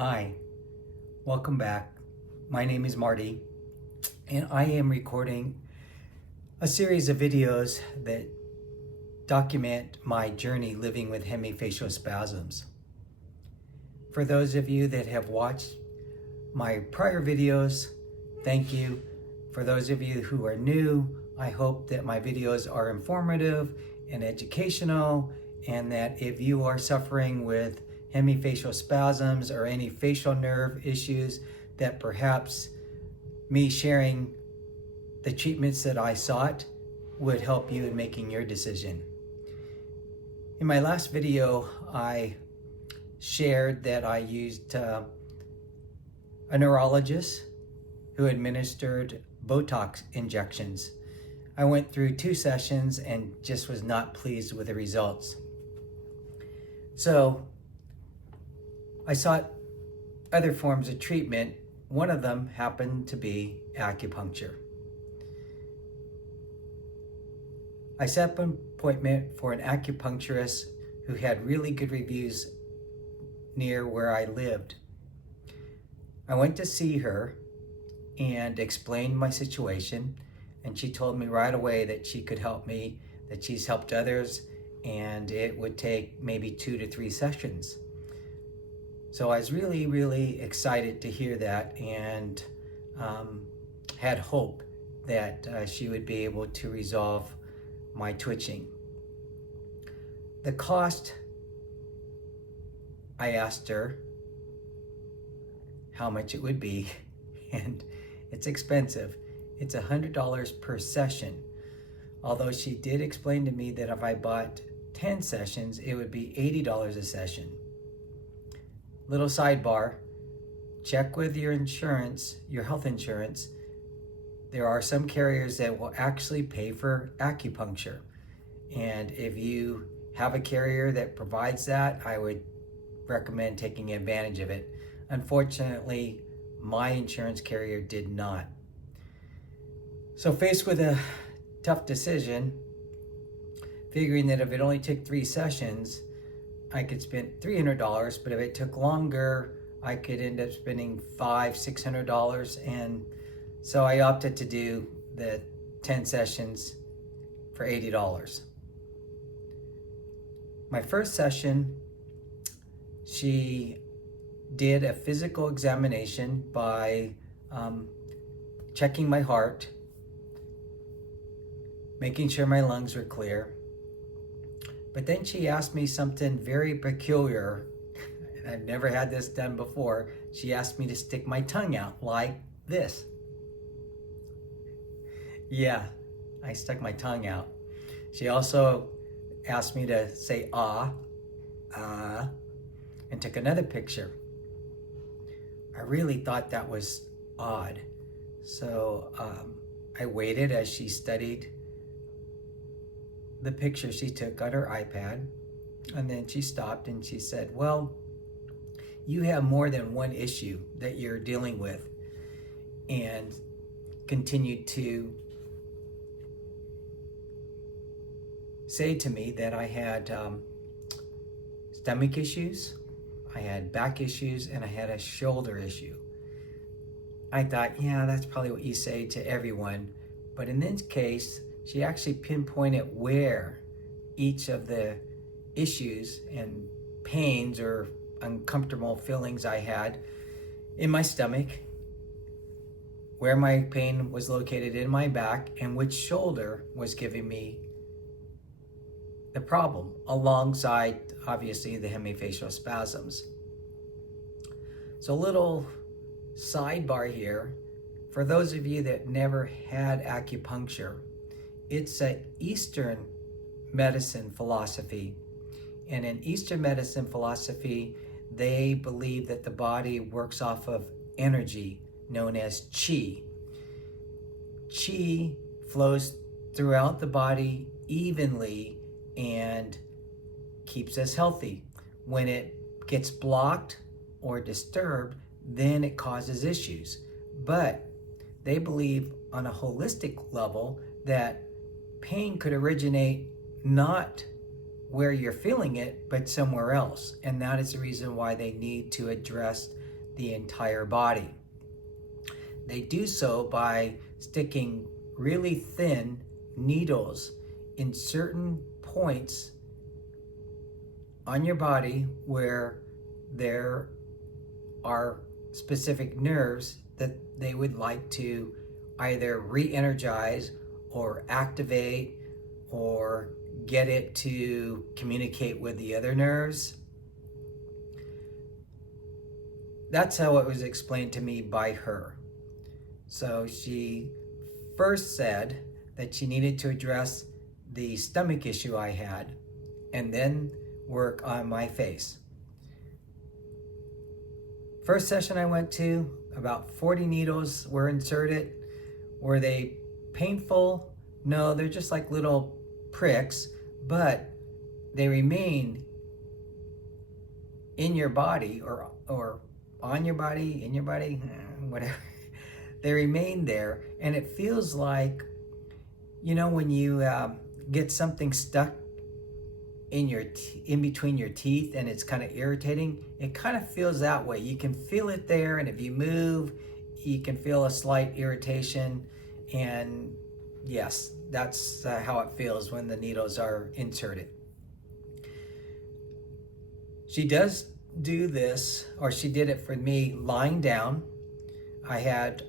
Hi, welcome back. My name is Marty, and I am recording a series of videos that document my journey living with hemifacial spasms. For those of you that have watched my prior videos, thank you. For those of you who are new, I hope that my videos are informative and educational, and that if you are suffering with hemifacial spasms or any facial nerve issues, that perhaps me sharing the treatments that I sought would help you in making your decision. In my last video, I shared that I used a neurologist who administered Botox injections. I went through 2 sessions and just was not pleased with the results. So I sought other forms of treatment. One of them happened to be acupuncture. I set up an appointment for an acupuncturist who had really good reviews near where I lived. I went to see her and explained my situation, and she told me right away that she could help me, that she's helped others, and it would take maybe 2 to 3 sessions. So I was really excited to hear that, and had hope that she would be able to resolve my twitching. The cost, I asked her how much it would be, and it's expensive. It's $100 per session. Although she did explain to me that if I bought 10 sessions, it would be $80 a session. Little sidebar, check with your insurance, your health insurance. There are some carriers that will actually pay for acupuncture. And if you have a carrier that provides that, I would recommend taking advantage of it. Unfortunately, my insurance carrier did not. So faced with a tough decision, figuring that if it only took 3 sessions, I could spend $300, but if it took longer, I could end up spending $500-$600, and so I opted to do the 10 sessions for $80. My first session, she did a physical examination by checking my heart, making sure my lungs were clear. But then she asked me something very peculiar, and I've never had this done before. She asked me to stick my tongue out like this. Yeah, I stuck my tongue out. She also asked me to say ah, and took another picture. I really thought that was odd. So I waited as she studied the picture she took on her iPad, and then she stopped and she said, well, you have more than one issue that you're dealing with, and continued to say to me that I had stomach issues, I had back issues, and I had a shoulder issue. I thought, yeah, that's probably what you say to everyone, but in this case, she actually pinpointed where each of the issues and pains or uncomfortable feelings I had in my stomach, where my pain was located in my back, and which shoulder was giving me the problem, alongside, obviously, the hemifacial spasms. So a little sidebar here, for those of you that never had acupuncture, it's an Eastern medicine philosophy. And in Eastern medicine philosophy, they believe that the body works off of energy known as qi. Qi flows throughout the body evenly and keeps us healthy. When it gets blocked or disturbed, then it causes issues. But they believe on a holistic level that pain could originate not where you're feeling it, but somewhere else. And that is the reason why they need to address the entire body. They do so by sticking really thin needles in certain points on your body where there are specific nerves that they would like to either re-energize or activate or get it to communicate with the other nerves. That's how it was explained to me by her. So she first said that she needed to address the stomach issue I had and then work on my face. First session I went to, about 40 needles were inserted. Were they painful? No, they're just like little pricks, but they remain in your body or on your body, in your body, whatever. They remain there, and it feels like, you know, when you get something stuck in between your teeth and it's kind of irritating. It kind of feels that way. You can feel it there, and if you move, you can feel a slight irritation. And yes, that's how it feels when the needles are inserted. She does do this, or she did it for me lying down. I had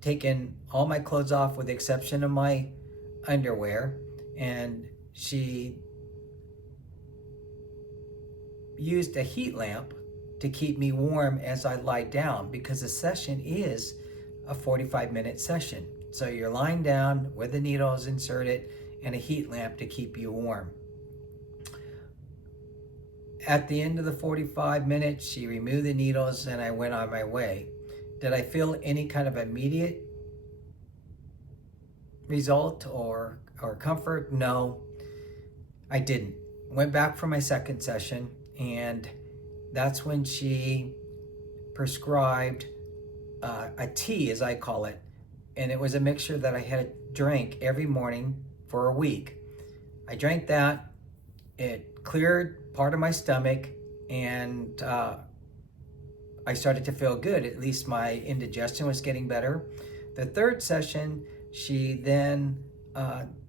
taken all my clothes off with the exception of my underwear, and she used a heat lamp to keep me warm as I lie down, because the session is a 45-minute session. So you're lying down with the needles inserted and a heat lamp to keep you warm. At the end of the 45 minutes, she removed the needles and I went on my way. Did I feel any kind of immediate result or comfort? No, I didn't. Went back for my second session, and that's when she prescribed a tea, as I call it. And it was a mixture that I had drank every morning for a week. I drank that. It cleared part of my stomach, and I started to feel good. At least my indigestion was getting better. The third session, she then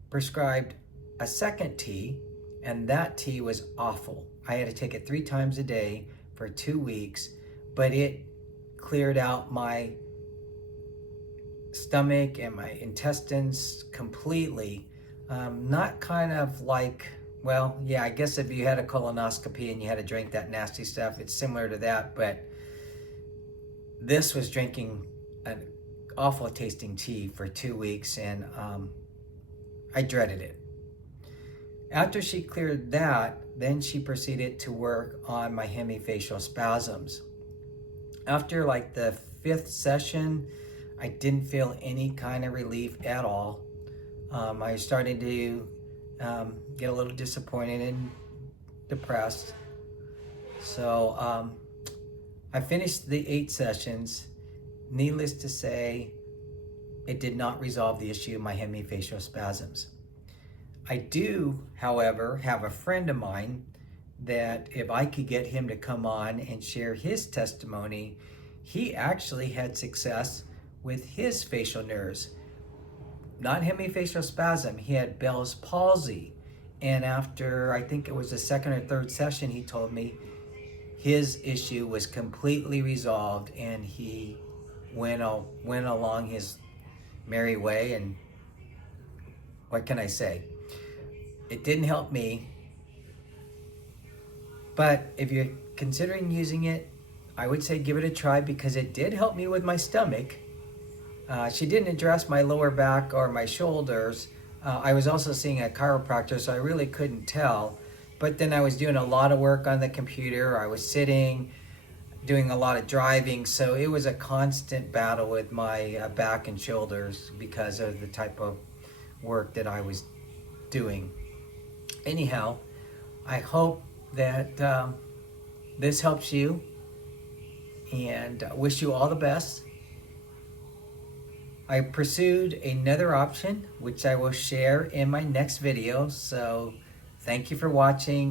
prescribed a second tea, and that tea was awful. I had to take it 3 times a day for 2 weeks, but it cleared out my stomach and my intestines completely. Not kind of like, well, yeah, I guess if you had a colonoscopy and you had to drink that nasty stuff, it's similar to that, but this was drinking an awful tasting tea for 2 weeks, and I dreaded it. After she cleared that, then she proceeded to work on my hemifacial spasms. After like the 5th session, I didn't feel any kind of relief at all. I started to get a little disappointed and depressed. So I finished the 8 sessions. Needless to say, it did not resolve the issue of my hemifacial spasms. I do, however, have a friend of mine that if I could get him to come on and share his testimony, he actually had success with his facial nerves. Not hemifacial spasm, he had Bell's palsy. And after, I think it was the 2nd or 3rd session, he told me his issue was completely resolved, and he went along his merry way. And what can I say? It didn't help me. But if you're considering using it, I would say give it a try, because it did help me with my stomach. She didn't address my lower back or my shoulders. I was also seeing a chiropractor, so I really couldn't tell. But then I was doing a lot of work on the computer. I was sitting, doing a lot of driving. So it was a constant battle with my back and shoulders because of the type of work that I was doing. Anyhow, I hope that this helps you, and wish you all the best. I pursued another option, which I will share in my next video. So thank you for watching.